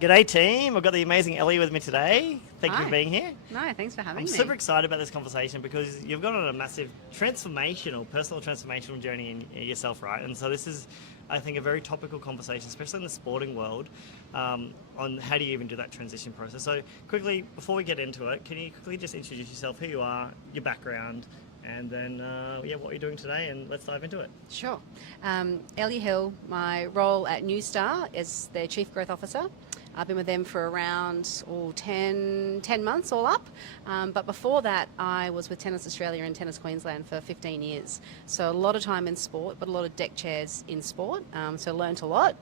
G'day team, I've got the amazing Ellie with me today. Thank you for Hi. being here. No, thanks for having I'm me. super excited about this conversation because you've gone on a massive personal transformational journey in yourself, right? And so this is, I think, a very topical conversation, especially in the sporting world, on how do you even do that transition process. So quickly, before we get into it, can you quickly just introduce yourself, who you are, your background, and then, what you're doing today, and let's dive into it. Sure. Elia Hill, my role at Nuestar is their Chief Growth Officer. I've been with them for around 10 months all up. But before that, I was with Tennis Australia and Tennis Queensland for 15 years. So a lot of time in sport, but a lot of deck chairs in sport. So learnt a lot.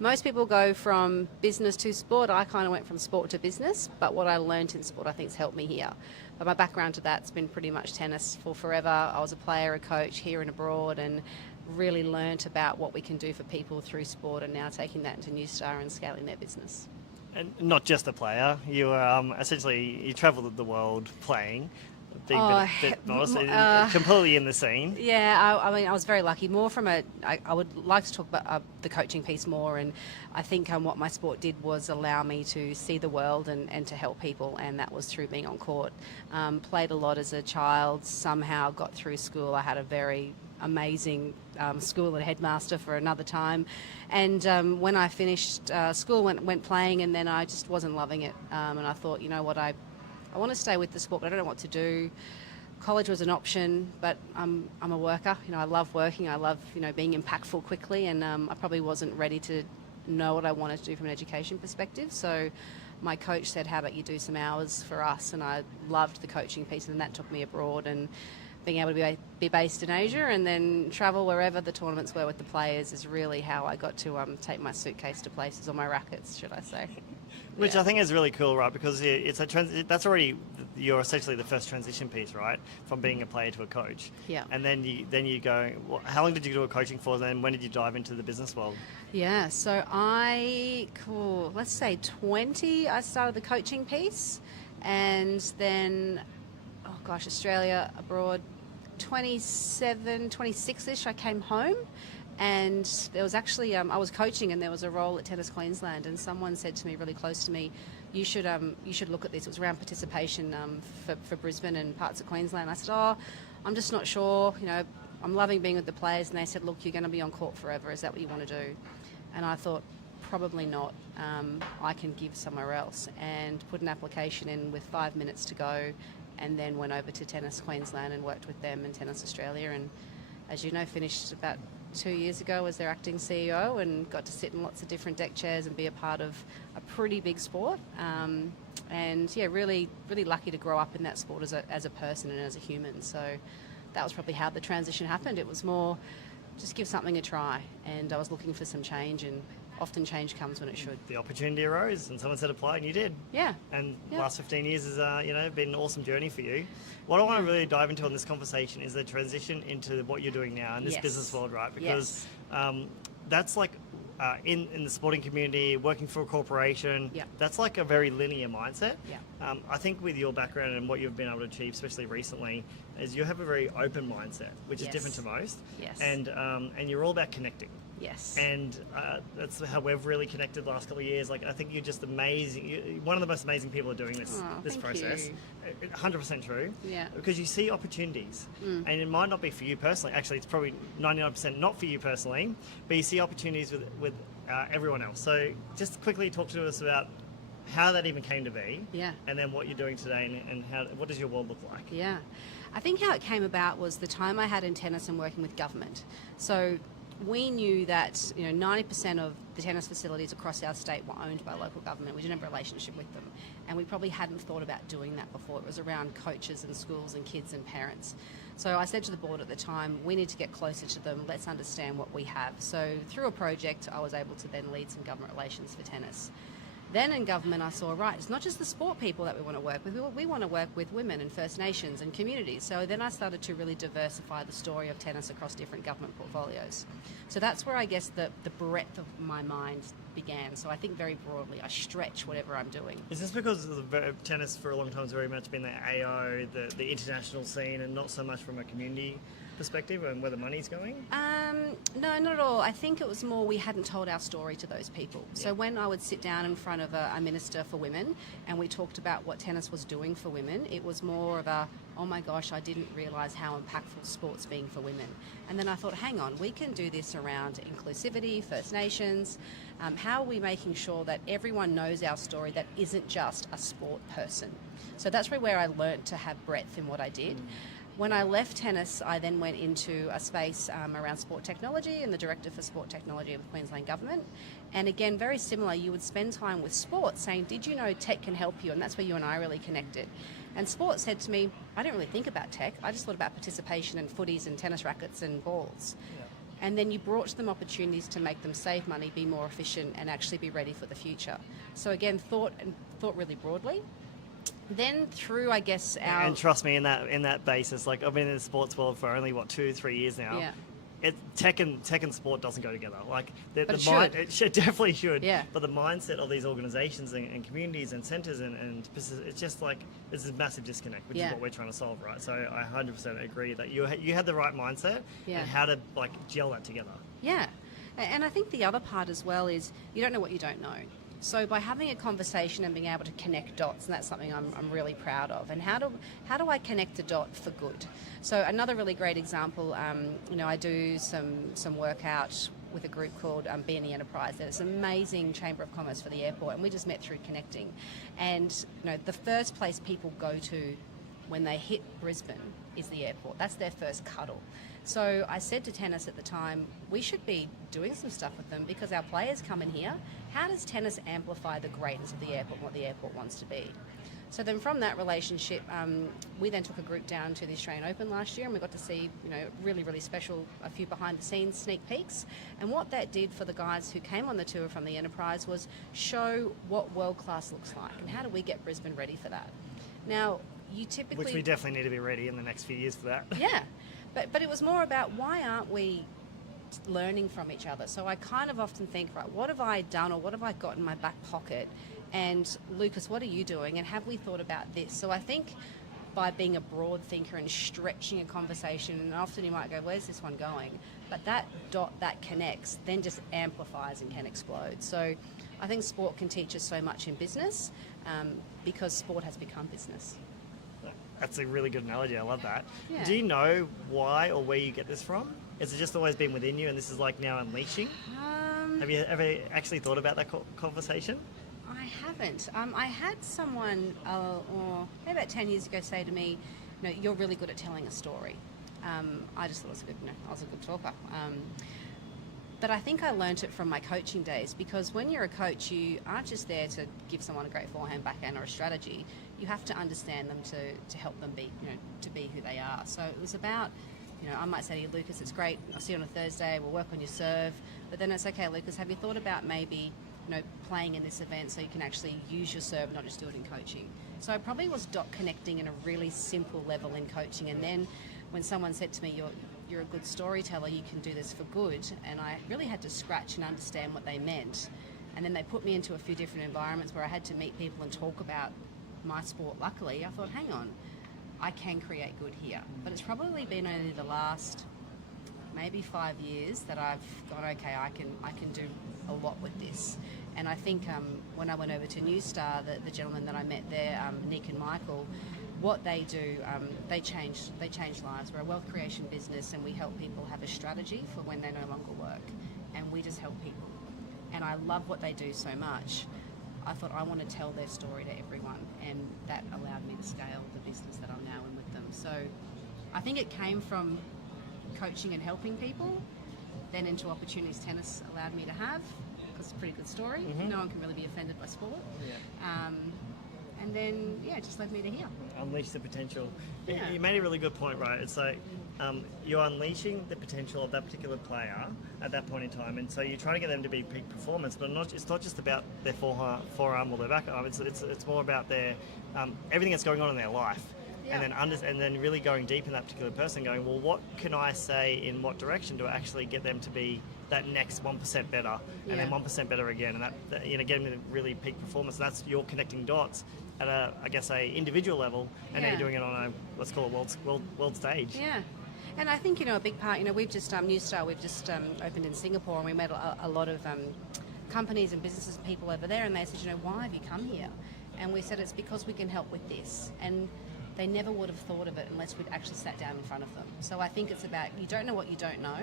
Most people go from business to sport. I kind of went from sport to business, but what I learnt in sport I think has helped me here. But my background to that's been pretty much tennis for forever. I was a player, a coach here and abroad, and really learnt about what we can do for people through sport, and now taking that into Nuestar and scaling their business. And not just a player, you essentially you travelled the world playing, being completely in the scene. Yeah, I mean, I was very lucky. More from I would like to talk about the coaching piece more, and I think what my sport did was allow me to see the world and to help people, and that was through being on court. Played a lot as a child, somehow got through school. I had a very amazing school and headmaster for another time, and when I finished school, went playing, and then I just wasn't loving it, and I thought, you know what, I want to stay with the sport, but I don't know what to do. College was an option, but I'm a worker. I love working. I love being impactful quickly, and I probably wasn't ready to know what I wanted to do from an education perspective. So my coach said, "How about you do some hours for us?" And I loved the coaching piece, and that took me abroad, and being able to be based in Asia and then travel wherever the tournaments were with the players is really how I got to take my suitcase to places, or my rackets, should I say. Which Yeah. I think is really cool, right? Because that's already, you're essentially the first transition piece, right? From being a player to a coach. Yeah. And then you go, well, how long did you do a coaching for? Then when did you dive into the business world? Yeah, so let's say 20, I started the coaching piece, and then, oh gosh, Australia, abroad, 27, 26-ish, I came home, and there was actually, I was coaching, and there was a role at Tennis Queensland, and someone said to me really close to me, you should look at this. It was around participation for Brisbane and parts of Queensland. I said, I'm just not sure, I'm loving being with the players, and they said, look, you're going to be on court forever, is that what you want to do? And I thought, probably not. I can give somewhere else, and put an application in with 5 minutes to go, and then went over to Tennis Queensland and worked with them and Tennis Australia, and as you know, finished about 2 years ago as their acting CEO, and got to sit in lots of different deck chairs and be a part of a pretty big sport. And yeah, really, really lucky to grow up in that sport as a person and as a human. So that was probably how the transition happened. It was more just give something a try, and I was looking for some change, and often change comes when it should. The opportunity arose, and someone said apply, and you did. Yeah. And Yeah. the last 15 years has been an awesome journey for you. What I want to really dive into in this conversation is the transition into what you're doing now in this Yes. business world, right? Because that's like in the sporting community, working for a corporation, Yeah. that's like a very linear mindset. Yeah. I think with your background and what you've been able to achieve, especially recently, is you have a very open mindset, which is Yes. different to most. Yes. And you're all about connecting. Yes. And that's how we've really connected the last couple of years. Like, I think you're just amazing. You're one of the most amazing people are doing this Thank process. you. 100% true. Yeah. Because you see opportunities, and it might not be for you personally. Actually, it's probably 99% not for you personally, but you see opportunities with everyone else. So just quickly talk to us about how that even came to be. Yeah. And then what you're doing today, and what does your world look like? Yeah. I think how it came about was the time I had in tennis and working with government. So we knew that 90% of the tennis facilities across our state were owned by local government. We didn't have a relationship with them, and we probably hadn't thought about doing that before. It was around coaches and schools and kids and parents. So I said to the board at the time, we need to get closer to them. Let's understand what we have. So through a project, I was able to then lead some government relations for tennis. Then in government, I saw, right, it's not just the sport people that we want to work with. We want to work with women and First Nations and communities. So then I started to really diversify the story of tennis across different government portfolios. So that's where I guess the breadth of my mind began. So I think very broadly, I stretch whatever I'm doing. Is this because tennis for a long time has very much been the AO, the international scene, and not so much from a community perspective and where the money's going? No, not at all. I think it was more we hadn't told our story to those people. So when I would sit down in front of a minister for women and we talked about what tennis was doing for women, it was more of a, oh my gosh, I didn't realise how impactful sport's being for women. And then I thought, hang on, we can do this around inclusivity, First Nations. How are we making sure that everyone knows our story that isn't just a sport person? So that's really where I learnt to have breadth in what I did. When I left tennis, I then went into a space around sport technology and the Director for Sport Technology of the Queensland Government. And again, very similar, you would spend time with sport saying, did you know tech can help you? And that's where you and I really connected. And sport said to me, I didn't really think about tech. I just thought about participation and footies and tennis rackets and balls. Yeah. And then you brought to them opportunities to make them save money, be more efficient, and actually be ready for the future. So again, thought really broadly. Then through, I guess, our... And trust me, in that basis, like I've been in the sports world for only, 2-3 years now. Yeah. Tech and sport doesn't go together. Like it definitely should. Yeah. But the mindset of these organisations and communities and centres and it's just like there's a massive disconnect, which is what we're trying to solve, right? So I 100% agree that you had the right mindset and how to like gel that together. Yeah, and I think the other part as well is you don't know what you don't know. So by having a conversation and being able to connect dots, and that's something I'm really proud of. And how do I connect a dot for good? So another really great example, I do some work out with a group called Be in the Enterprise. There's an amazing Chamber of Commerce for the airport, and we just met through connecting. And the first place people go to when they hit Brisbane is the airport. That's their first cuddle. So I said to tennis at the time, we should be doing some stuff with them because our players come in here. How does tennis amplify the greatness of the airport and what the airport wants to be? So then from that relationship, we then took a group down to the Australian Open last year and we got to see, really, really special, a few behind the scenes sneak peeks. And what that did for the guys who came on the tour from the Enterprise was show what world class looks like and how do we get Brisbane ready for that. Now, you typically... Which we definitely need to be ready in the next few years for that. Yeah. But it was more about why aren't we learning from each other? So I kind of often think, right, what have I done or what have I got in my back pocket? And Lucas, what are you doing? And have we thought about this? So I think by being a broad thinker and stretching a conversation, and often you might go, where's this one going? But that dot that connects then just amplifies and can explode. So I think sport can teach us so much in business because sport has become business. That's a really good analogy. I love that. Yeah. Do you know why or where you get this from? Has it just always been within you and this is like now unleashing? Have you ever actually thought about that conversation? I haven't. I had someone, maybe about 10 years ago, say to me, you're really good at telling a story. I just thought it was good. I was a good talker. But I think I learnt it from my coaching days because when you're a coach, you aren't just there to give someone a great forehand, backhand or a strategy. You have to understand them to help them be, to be who they are. So it was about, I might say to you, Lucas, it's great. I'll see you on a Thursday. We'll work on your serve. But then it's okay, Lucas, have you thought about maybe, playing in this event so you can actually use your serve, not just do it in coaching? So I probably was dot connecting in a really simple level in coaching. And then when someone said to me, you're a good storyteller, you can do this for good. And I really had to scratch and understand what they meant. And then they put me into a few different environments where I had to meet people and talk about my sport. Luckily, I thought, hang on, I can create good here. But it's probably been only the last maybe 5 years that I've gone, okay, I can do a lot with this. And I think when I went over to Nuestar, the gentlemen that I met there, Nick and Michael, what they do, they change lives. We're a wealth creation business and we help people have a strategy for when they no longer work. And we just help people. And I love what they do so much. I thought I want to tell their story to everyone, and that allowed me to scale the business that I'm now in with them. So I think it came from coaching and helping people, then into opportunities tennis allowed me to have, because it's a pretty good story. Mm-hmm. No one can really be offended by sport. Yeah. And then, it just led me to here. Unleash the potential. Yeah. You made a really good point, right? It's like you're unleashing the potential of that particular player at that point in time, and so you're trying to get them to be peak performance. But it's not just about their forearm or their backarm. It's more about their everything that's going on in their life. Yeah. And then really going deep in that particular person, going, well, what can I say in what direction to actually get them to be that next 1% better, and then 1% better again, and that getting them to really peak performance. And that's you're connecting dots at a individual level, and now you're doing it on a, let's call it world stage. Yeah. And I think, a big part, we've just, Nuestar, we've just opened in Singapore, and we met a lot of companies and businesses, people over there, and they said, why have you come here? And we said, it's because we can help with this. And they never would have thought of it unless we'd actually sat down in front of them. So I think it's about, you don't know what you don't know,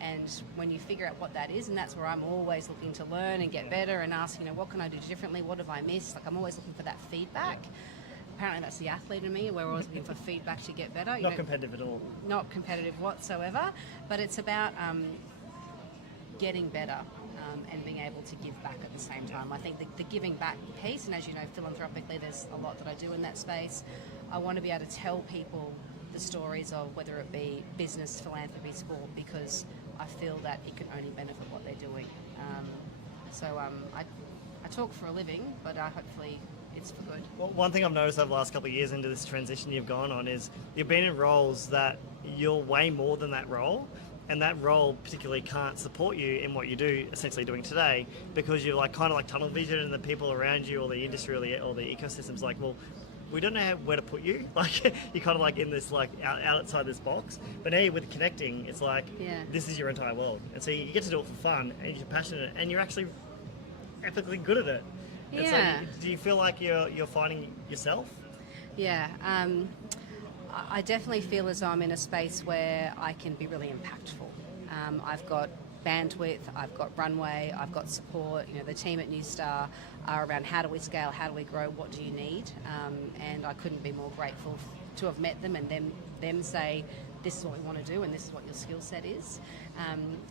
and when you figure out what that is, and that's where I'm always looking to learn and get better and ask, what can I do differently? What have I missed? Like, I'm always looking for that feedback. Apparently that's the athlete in me. We're always looking for feedback to get better. Not competitive at all. Not competitive whatsoever, but it's about getting better and being able to give back at the same time. I think the giving back piece, and as you know, philanthropically, there's a lot that I do in that space. I want to be able to tell people the stories of whether it be business, philanthropy, sport, because I feel that it can only benefit what they're doing. I talk for a living, but hopefully it's for good. Well, one thing I've noticed over the last couple of years into this transition you've gone on is you've been in roles that you're way more than that role, and that role particularly can't support you in what you do, essentially doing today, because you're kind of tunnel vision, and the people around you or the industry or the ecosystem's like, well, we don't know where to put you. You're kind of in this outside this box. But now with Connecting, it's this is your entire world, and so you get to do it for fun, and you're passionate, and you're actually epically good at it. Yeah. So do you feel like you're finding yourself? Yeah. I definitely feel as though I'm in a space where I can be really impactful. I've got bandwidth, I've got runway, I've got support. The team at Nuestar are around how do we scale, how do we grow, what do you need? And I couldn't be more grateful to have met them and them say, this is what we want to do and this is what your skill set is.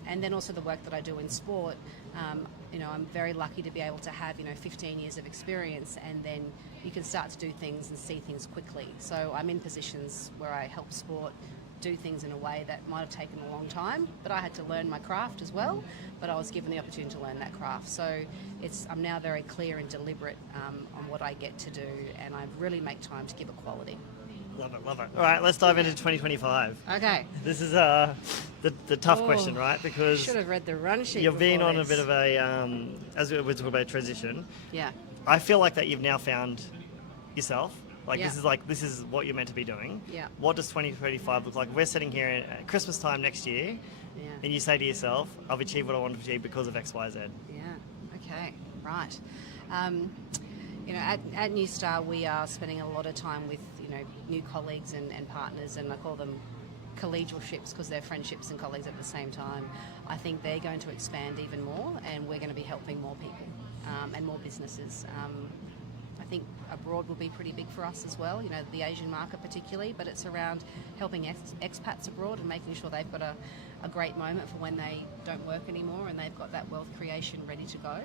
And then also the work that I do in sport, I'm very lucky to be able to have 15 years of experience, and then you can start to do things and see things quickly. So I'm in positions where I help sport do things in a way that might have taken a long time, but I had to learn my craft as well, but I was given the opportunity to learn that craft. So I'm now very clear and deliberate on what I get to do, and I really make time to give equality. Love it, love it. All right, let's dive into 2025. Okay. This is the tough question, right? Because should have read the run sheet. You've been on this. a bit of a, as we're talking about transition. Yeah. I feel like that you've now found yourself. Yeah. This is what you're meant to be doing. Yeah. What does 2025 look like? We're sitting here at Christmas time next year, and you say to yourself, I've achieved what I wanted to achieve because of X, Y, Z. Yeah. Okay. Right. At Nuestar, we are spending a lot of time with new colleagues and partners, and I call them collegial ships because they're friendships and colleagues at the same time. I think they're going to expand even more, and we're going to be helping more people and more businesses. I think abroad will be pretty big for us as well, the Asian market particularly, but it's around helping expats abroad and making sure they've got a great moment for when they don't work anymore and they've got that wealth creation ready to go.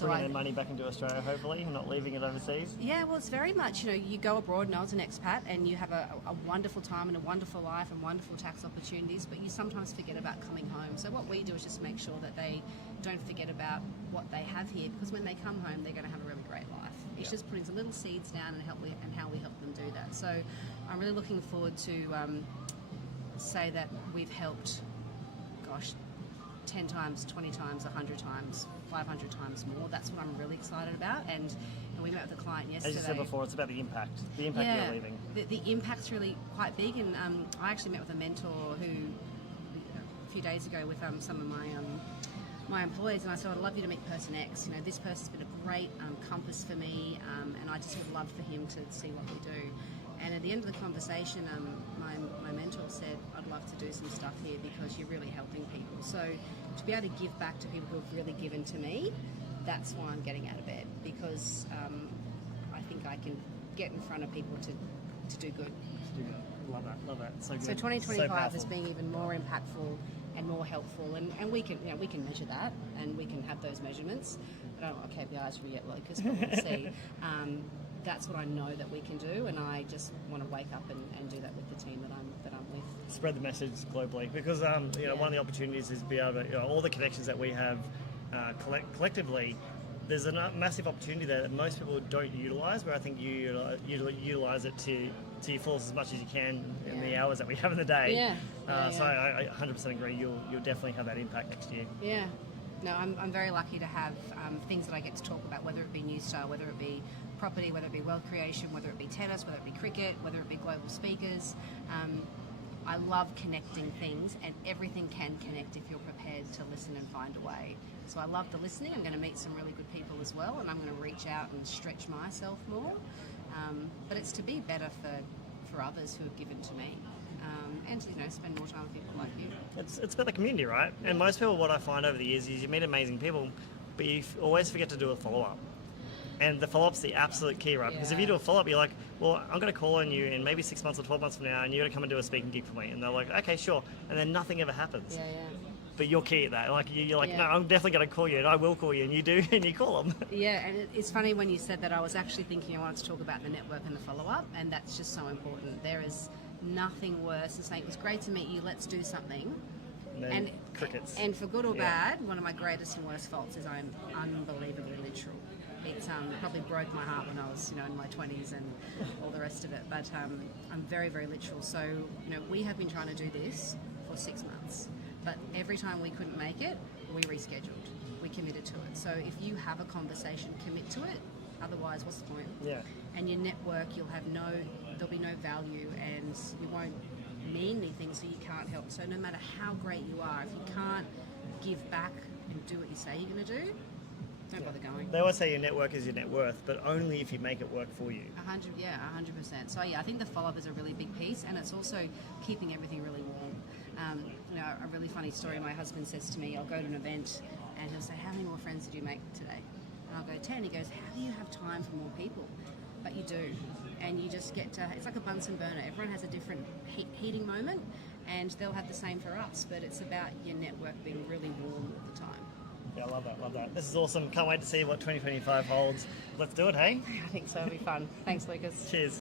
Bringing their money back into Australia, hopefully, not leaving it overseas. Yeah, well, it's very much, you go abroad now as an expat and you have a wonderful time and a wonderful life and wonderful tax opportunities, but you sometimes forget about coming home. So what we do is just make sure that they don't forget about what they have here, because when they come home, they're going to have a really great life. It's just putting some little seeds down and how we help them do that. So I'm really looking forward to say that we've helped, 10 times, 20 times, 100 times, 500 times more. That's what I'm really excited about. And we met with a client yesterday. As you said before, it's about the impact you're leaving. The impact's really quite big. And I actually met with a mentor who, a few days ago, with some of my employees, and I said, I'd love you to meet person X. This person's been a great compass for me, and I just would love for him to see what we do. And at the end of the conversation, my mentor said, I'd love to do some stuff here because you're really helping people. So to be able to give back to people who have really given to me, that's why I'm getting out of bed, because I think I can get in front of people to do good. Love that. So good. So 2025 is so being even more impactful and more helpful, and we can measure that, and we can have those measurements. I don't know what KPIs for yet, Lucas, but we'll see. That's what I know that we can do, and I just want to wake up and do that with the team that I'm with. Spread the message globally, because one of the opportunities is be able to, all the connections that we have collectively. There's a massive opportunity there that most people don't utilise, where I think you utilise it to your fullest as much as you can in the hours that we have in the day. So I 100% agree. You'll definitely have that impact next year. Yeah. No, I'm very lucky to have things that I get to talk about, whether it be Nuestar, whether it be property, whether it be wealth creation, whether it be tennis, whether it be cricket, whether it be global speakers. I love connecting things, and everything can connect if you're prepared to listen and find a way. So I love the listening. I'm going to meet some really good people as well, and I'm going to reach out and stretch myself more. But it's to be better for others who have given to me, and to spend more time with people like you. It's about the community, right? And most people, what I find over the years is you meet amazing people, but you always forget to do a follow-up. And the follow-up's the absolute key, right? Because if you do a follow-up, you're like, well, I'm going to call on you in maybe 6 months or 12 months from now, and you're going to come and do a speaking gig for me. And they're like, okay, sure. And then nothing ever happens. Yeah. But you're key at that. Like, you're like, no, I'm definitely going to call you, and I will call you, and you do, and you call them. Yeah, and it's funny when you said that, I was actually thinking I wanted to talk about the network and the follow-up, and that's just so important. There is nothing worse than saying, it was great to meet you, let's do something. And crickets. And for good or bad, one of my greatest and worst faults is I'm unbelievably literal. It probably broke my heart when I was, in my 20s and all the rest of it. But I'm very, very literal. So, we have been trying to do this for 6 months. But every time we couldn't make it, we rescheduled. We committed to it. So if you have a conversation, commit to it. Otherwise, what's the point? Yeah. And your network, there'll be no value, and you won't mean anything, so you can't help. So no matter how great you are, if you can't give back and do what you say you're going to do, don't bother going. They always say your network is your net worth, but only if you make it work for you. 100%. So I think the follow-up is a really big piece, and it's also keeping everything really warm. A really funny story, my husband says to me, I'll go to an event, and he'll say, how many more friends did you make today? And I'll go, 10. He goes, how do you have time for more people? But you do. And you just get to, it's like a Bunsen burner. Everyone has a different heating moment, and they'll have the same for us, but it's about your network being really warm all the time. Yeah, I love that. This is awesome. Can't wait to see what 2025 holds. Let's do it, hey? I think so. It'll be fun. Thanks, Lucas. Cheers.